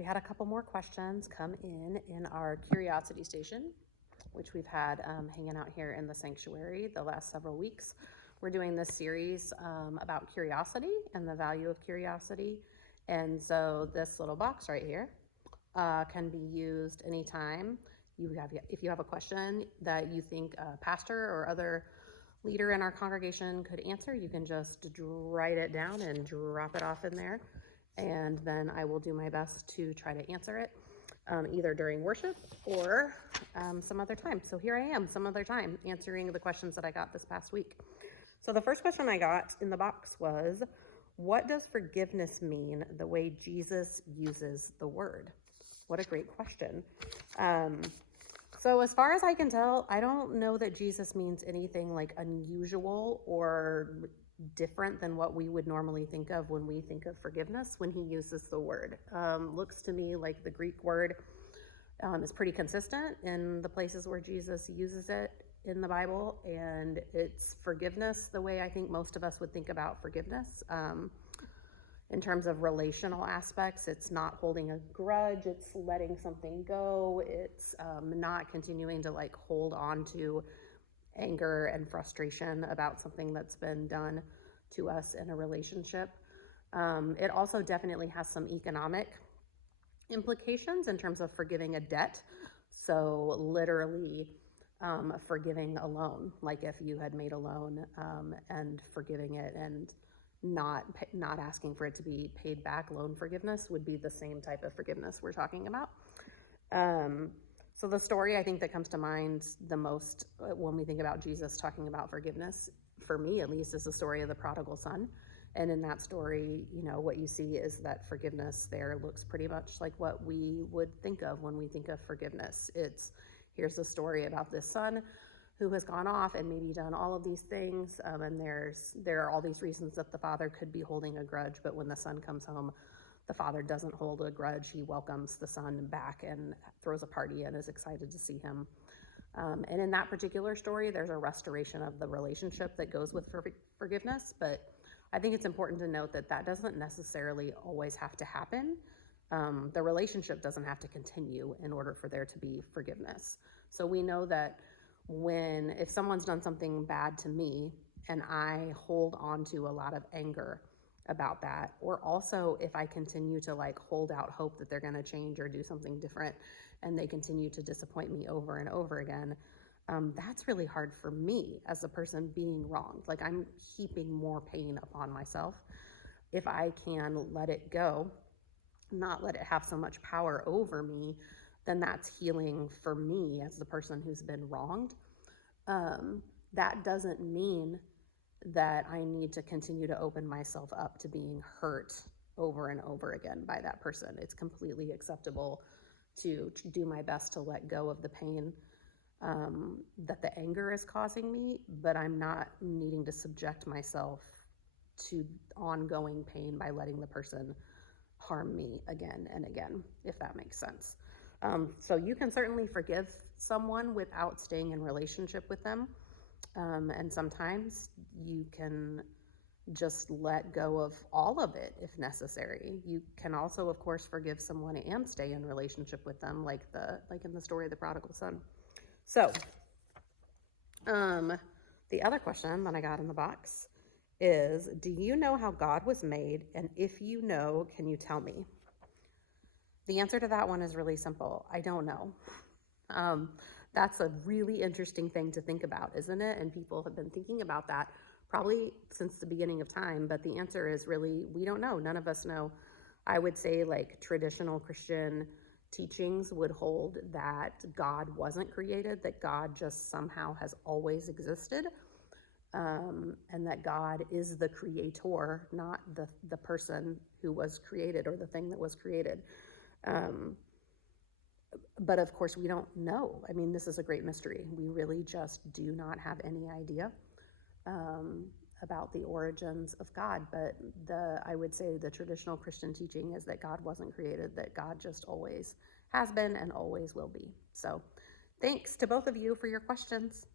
We had a couple more questions come in our curiosity station, which we've had hanging out here in the sanctuary the last several weeks. We're doing this series about curiosity and the value of curiosity. And so this little box right here can be used anytime if you have a question that you think a pastor or other leader in our congregation could answer. You can just write it down and drop it off in there, and then I will do my best to try to answer it either during worship or some other time. So here I am some other time answering the questions that I got this past week. So the first question I got in the box was, what does forgiveness mean the way Jesus uses the word? What a great question. So as far as I can tell, I don't know that Jesus means anything like unusual or different than what we would normally think of when we think of forgiveness when he uses the word. Looks to me like the Greek word is pretty consistent in the places where Jesus uses it in the Bible, and it's forgiveness the way I think most of us would think about forgiveness. In terms of relational aspects, it's not holding a grudge, it's letting something go, it's not continuing to like hold on to anger and frustration about something that's been done to us in a relationship. It also definitely has some economic implications in terms of forgiving a debt. So literally forgiving a loan, like if you had made a loan and forgiving it and not asking for it to be paid back. Loan forgiveness would be the same type of forgiveness we're talking about. So the story I think that comes to mind the most when we think about Jesus talking about forgiveness, for me at least, is the story of the prodigal son. And in that story, you know, what you see is that forgiveness there looks pretty much like what we would think of when we think of forgiveness. Here's a story about this son who has gone off and maybe done all of these things, and there are all these reasons that the father could be holding a grudge, but when the son comes home, the father doesn't hold a grudge. He welcomes the son back and throws a party and is excited to see him. And in that particular story, there's a restoration of the relationship that goes with forgiveness, but I think it's important to note that that doesn't necessarily always have to happen. The relationship doesn't have to continue in order for there to be forgiveness. So we know that if someone's done something bad to me and I hold on to a lot of anger about that, or also if I continue to like hold out hope that they're going to change or do something different and they continue to disappoint me over and over again, that's really hard for me as a person being wronged. Like I'm heaping more pain upon myself. If I can let it go, not let it have so much power over me, then that's healing for me as the person who's been wronged. That doesn't mean that I need to continue to open myself up to being hurt over and over again by that person. It's completely acceptable to do my best to let go of the pain that the anger is causing me, but I'm not needing to subject myself to ongoing pain by letting the person harm me again and again, if that makes sense. So you can certainly forgive someone without staying in relationship with them. And sometimes you can just let go of all of it if necessary. You can also, of course, forgive someone and stay in relationship with them, like in the story of the prodigal son. So the other question that I got in the box is, do you know how God was made? And if you know, can you tell me? The answer to that one is really simple. I don't know. That's a really interesting thing to think about, isn't it? And people have been thinking about that probably since the beginning of time, but the answer is really, we don't know. None of us know. I would say like traditional Christian teachings would hold that God wasn't created, that God just somehow has always existed, and that God is the creator, not the person who was created or the thing that was created. But of course we don't know. I mean, this is a great mystery. We really just do not have any idea about the origins of God. But I would say the traditional Christian teaching is that God wasn't created, that God just always has been and always will be. So thanks to both of you for your questions.